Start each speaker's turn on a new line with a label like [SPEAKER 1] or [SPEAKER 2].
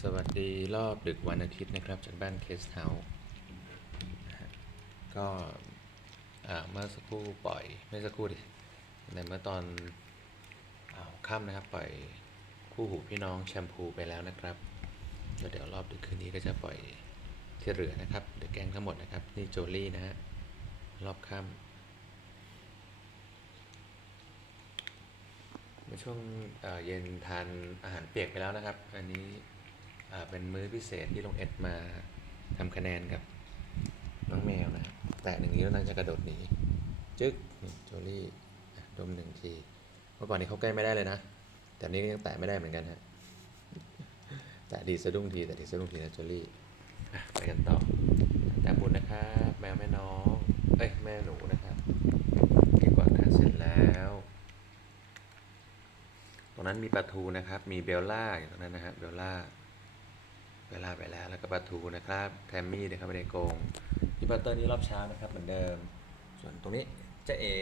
[SPEAKER 1] สวัสดีรอบดึกวันอาทิตย์นะครับ จากบ้านเคสเฮาส์ก็เมื่อสักครู่ปล่อยไม่สักครู่ดิในเมื่อตอนอาค่ำนะครับ ปล่อยคู่หูพี่น้องแชมพูไปแล้วนะครับเดี๋ยวรอบดึกคืนนี้ก็จะปล่อยที่เหลือนะครับเดี๋ยวแกงทั้งหมดนะครับ นี่โจลี่นะฮะรอบค่ำ มื่อช่วงเย็นทานอาหารเปียกไปแล้วนะครับ อันนี้เป็นมื้อพิเศษที่ลงเอ็ดมาทำคะแนนกับน้องแมวนะครับ แตะหนึ่งนิ้แล้วนางจะกระโดดหนีจึ๊กโจลี่ดมหนึ่งที เมื่อก่อนนี้เขาใกล้ไม่ได้เลยนะ แต่นี้ยังแตะไม่ได้เหมือนกันฮะ แตะดีสะดุ้งที แต่ดีสะดุ้งทีนะโจลี่ไปกันต่อแตะบุญนะครับแมวแม่น้องเอ้ยแม่หนูนะครับดีกว่าทานเสร็จแล้ว ต รงนั้นมีปลาทูนะครับ มีเบลล่าอยู่ตรงนั้นนะฮะเบลล่าเบลล่าไปแล้วแล้วก็ปลาทูนะครับแทมมี่นะครับไม่ได้โกงพี่ปัตเตอร์นี่รอบเช้านะครับเหมือนเดิม ส่วนตรงนี้เจะเอ๋